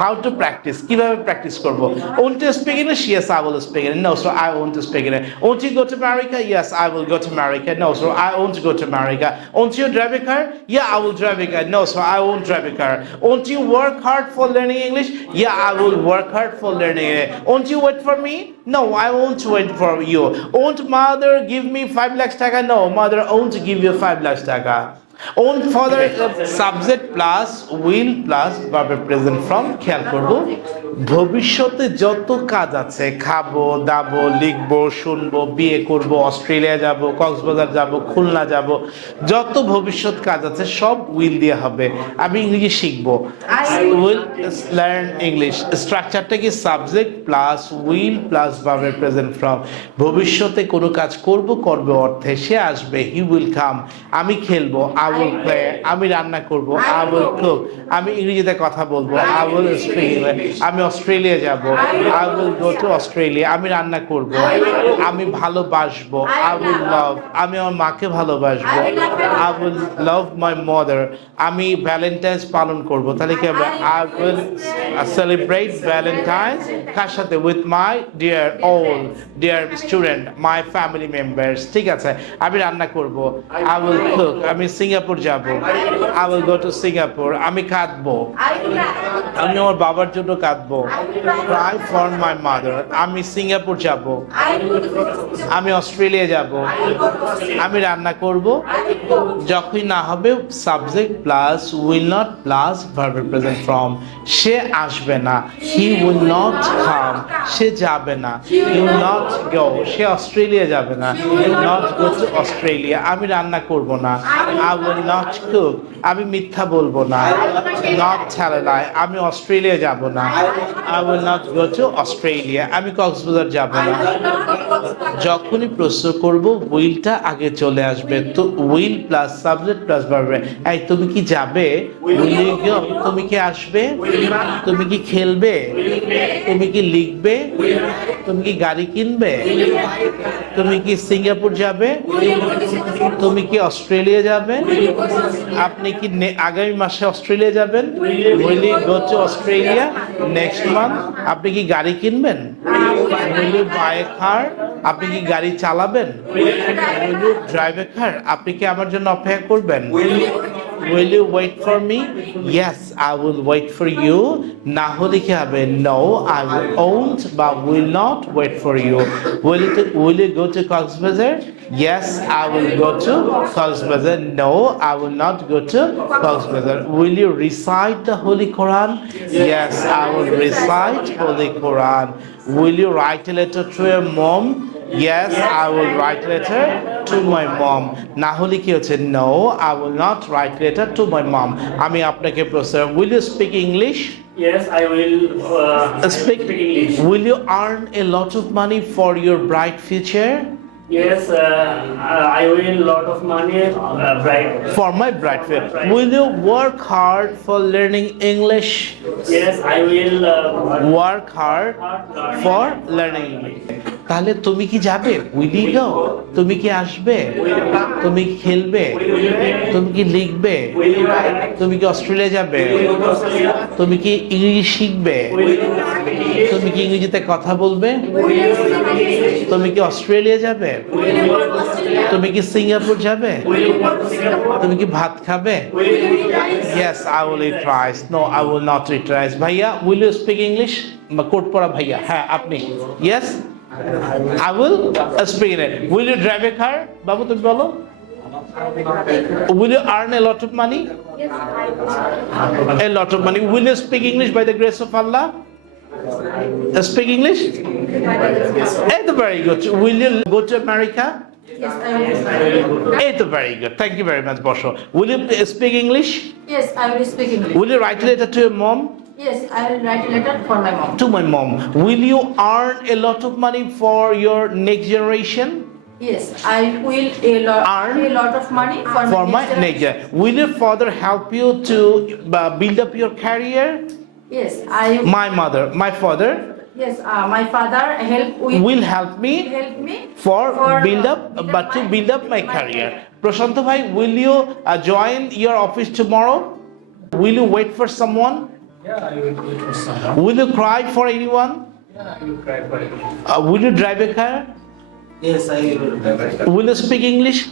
How to practise কীভাবে practise করব? Won't to speak English yes I will speak English no so I won't to speak English won't you go to America yes I will go to America no so I won't go to America won't you drive a car yeah I will drive a car no so I won't drive a car won't you work hard for learning English yeah I will work hard for learning won't you wait for me No, I won't wait for you. Won't mother give me five lakhs taka? No, mother won't give you five lakhs taka. Father uh, subject plus will plus verb present from খেয়াল করব। ভবিষ্যতে যত কাজ আছে খাব দাবো লিখব শুনব বিয়ে করব অস্ট্রেলিয়া যাব কক্সবাজার যাব খুলনা যাব যত ভবিষ্যৎ কাজ আছে সব উইল দিয়ে হবে। আমি ইংরেজি শিখব। উইল লার্ন ইংলিশ স্ট্রাকচারটা কি? সাবজেক্ট প্লাস উইল প্লাস ভার্বের প্রেজেন্ট ফ্রম ভবিষ্যতে কোনো কাজ করব করবে অর্থে সে আসবে হি উইল কাম আমি খেলব উইল প্লে আমি রান্না করব আই উইল কুক আমি ইংরেজিতে কথা বলব আই উইল স্পিক আমি অস্ট্রেলিয়া যাব I will go to Australia আমি রান্না করব আমি ভালোবাসবো আই উইল লাভ আমি আমার মাকে ভালোবাসবো I will love my mother আমি ভ্যালেন্টাইন্স পালন করব তাহলে কি হবে আই উইল সেলিব্রেট ভ্যালেন্টাইন্স কার সাথে? With my dear all dear student my family members ঠিক আছে আমি রান্না করব আই উইল কুক আমি সিঙ্গাপুর যাব। I will go to Singapore আমি কাঁদবো। আমি আমার বাবার জন্য কাঁদবো। ক্রাই ফর মাই মাদার আমি সিঙ্গাপুর যাব। আমি অস্ট্রেলিয়া যাব। আমি রান্না করব। যখনই না হবে subject plus will not plus ভার্বের প্রেজেন্ট ফ্রম সে আসবে না। হি উইল নট কাম সে যাবে না। ইউ নট গো সে অস্ট্রেলিয়া যাবে না। You not go to Australia আমি রান্না করব না। আই নট কুক আমি মিথ্যা বলব না। নট ঠেলায় আমি অস্ট্রেলিয়া যাব না। I will not go to Australia আমি কক্সবাজার যাব না। যখনই প্রশ্ন করব, উইলটা আগে চলে আসবে। তো will plus subject plus verb. এই, তুমি কি যাবে? তুমি কি আসবে? তুমি কি খেলবে? তুমি কি লিখবে? তুমি কি গাড়ি কিনবে? তুমি কি সিঙ্গাপুর যাবে? তুমি কি অস্ট্রেলিয়া যাবে? আপনি কি আগামী মাসে অস্ট্রেলিয়া যাবেন? Will go to Australia next month আপনি কি গাড়ি কিনবেন? Will you buy a car আপনি কি গাড়ি চালাবেন? Will you drive a car আপনি কি আমার জন্য অপেক্ষা করবেন? will you wait for me? Yes i will wait for you. না হলে কি হবে no i won't but will not wait for you. Will you will you go to Cox's Bazar yes i will go to Cox's Bazar no i will not go to Cox's Bazar will you recite the holy quran? Yes i will recite holy quran. Will you write a letter to your mom? Yes, I will write a letter to my mom. না হলে কি হচ্ছে No, I will not write letter to my mom. আমি আপনাকে প্রশ্ন Will you speak English? Yes, I will uh, Speak. English. Will you earn a lot of money for your bright future? Yes, uh, I will lot of money, uh, bright. for my bright future. Will you work hard for learning English? Yes, I will uh, Work hard for learning English. তাহলে তুমি কি যাবে will you go তুমি কি আসবে তুমি কি খেলবে তুমি কি লিখবে? তুমি কি অস্ট্রেলিয়া যাবে? তুমি কি ইংরেজি শিখবে তুমি কি ইংরেজিতে কথা বলবে? তুমি কি অস্ট্রেলিয়া যাবে? তুমি কি সিঙ্গাপুর যাবে? তুমি কি ভাত খাবে? Yes I will eat rice no ভাইয়া উইল ইউ স্পিক ইংলিশ কোট পড়া ভাইয়া? হ্যাঁ আপনি। Yes I will speak it will বাবু, তুমি বলো। Will you earn a lot of money a lot of money will you speak English by the grace of Allah Uh, Speak English? It's very good. Will you go to America? Yes, I will. Eh, very good. Thank you very much, Bosho. Will you speak English? Yes, I will speak English. Will you write a letter to your mom? Yes, I will write a letter for my mom. To my mom. Will you earn a lot of money for your next generation? Yes, I will a lot, Earn a lot of money for, For my next next generation. Will your father help you to uh, build up your career? Yes, I. My mother, my father Yes, uh, my father help with will help me help me for For, build uh, up, build but up to my- build up my my career. career. Prashant bhai, will you uh, join your office tomorrow? Will you wait for someone? Yeah, I will wait for someone. Will you cry for anyone? Yeah, I will cry for it. Uh, will you drive a car? Yes, I will. Drive a car. Will you speak English?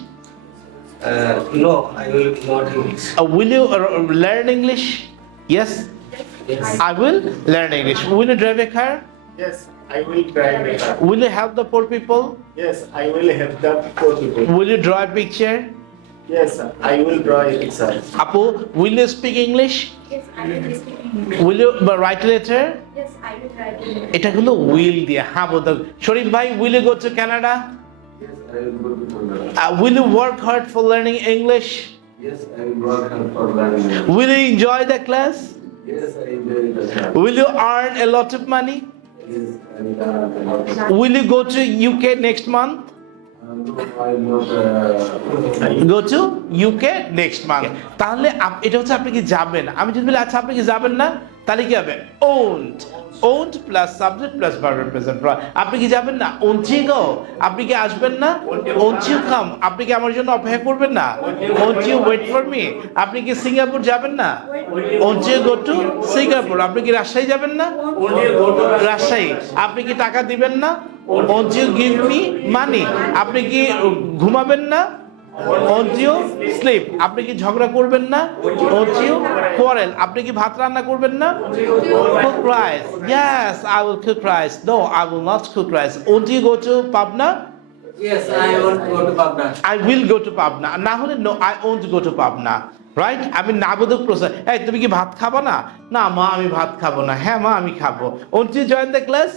Uh, no, I will not English. Uh, will you uh, learn English? Yes, Yes. I will learn English. Will you drive a car? Yes, I will drive a car. Will you help the poor people? Yes, I will help the poor people. Will you draw a picture? Yes, I will draw a picture. Apu, will you speak English? Yes, I will speak English. Will you uh, write a letter? Yes, I will write English. এটা হলো will দিয়ে হ্যাঁ বলতে। শরীফ ভাই will you go to Canada Yes, I will go to Canada. Uh, will you work hard for learning English Yes, I will work hard for learning. Will you enjoy the class Yes, I you earn of money Yes, I will a lot. of money. Will you go to UK next month? Will. Uh, go to UK next month তাহলে এটা হচ্ছে আপনি কি যাবেন আমি যদি বলি আচ্ছা আপনি কি যাবেন না তাহলে কি হবে? Won't won't plus subject plus verb present আপনি কি যাবেন না? ওনচি গো। আপনি কি আসবেন না? ওনচি কাম আপনি কি আমার জন্য অপেক্ষা করবেন না? ওনচি ওয়েট ফর মি আপনি কি সিঙ্গাপুর যাবেন না? ওনচি গো টু সিঙ্গাপুর আপনি কি রাজশাহী যাবেন না? রাজশাহী। আপনি কি টাকা দিবেন না? ওন্ট গিভ মি মানি আপনি কি ঘুমাবেন না? ওন্ট ইউ স্লিপ আপনি কি ঝগড়া করবেন না? ওন্ট ইউ কোয়ারেল আপনি কি ভাত রান্না করবেন না? Cook rice yes I will cook rice no I will not cook rice won't you go to Pabna Yes, I want to go to Pabna. I will go to Pabna না হলে no I won't go to Pabna right আমি নাবোধক প্রশ্ন এই তুমি কি ভাত খাব না? না মা আমি ভাত খাব না। হ্যাঁ মা আমি খাব। Won't you join the class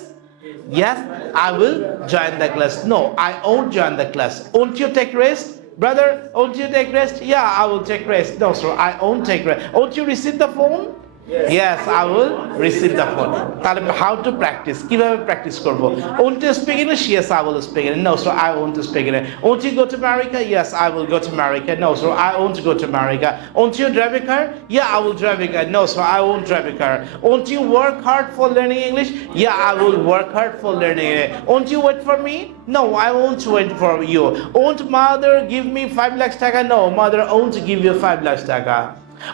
Yes, I will join the class no I won't join the class Won't you take rest? Brother, won't you take rest? Yeah, I will take rest. No, sir, I won't take rest. Won't you receive the phone? Yes, I will receive the phone. তাহলে how to practice? কীভাবে practice করব? Won't you speak English? Yes, I will speak English. No, sir, I want to speak English. Won't you go to America? Yes, I will go to America. No, sir, I want to go to America. Won't you drive a car? Yeah, I will drive a car. No, sir, I won't drive a car. Won't you work hard for learning English? Yeah, I will work hard for learning it. Won't you wait for me? No, I won't wait for you. Won't mother give me five lakhs taka? No, mother won't give you five lakhs taka.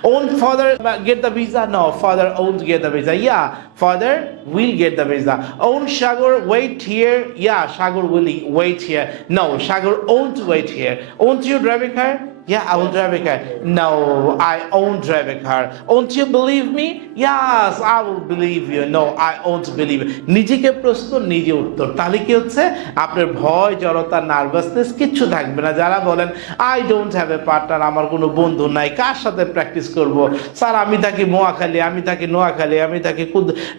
Won't father get the visa? No, father won't get the visa. Yeah, father will get the visa. Won't Shagor wait here? Yeah, Shagor will wait here. No, Shagor won't wait here. Won't you drive a car? Yeah, I will drive a car. No, I won't drive a car. Won't you believe me? Yes, I will believe you. No, I won't believe you. নিজেকে প্রশ্ন নিজে উত্তর তাহলে কি হচ্ছে আপনার ভয় জড়তা নার্ভাসনেস কিচ্ছু থাকবে না যারা বলেন I don't have a partner আমার কোনো বন্ধু নাই কার সাথে প্র্যাকটিস করব স্যার আমি থাকি মোয়াখালী আমি থাকি নোয়াখালী আমি থাকি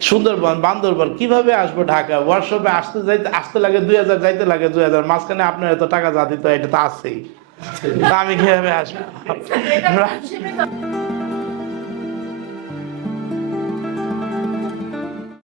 সুন্দরবন বান্দরবন কীভাবে আসব ঢাকা ওয়ার্কশপে আসতে যাইতে আসতে লাগে দুই হাজার যাইতে লাগে দুই হাজার মাঝখানে আপনার এত টাকা যা দিত এটা তো আছেই আমি কীভাবে আসব?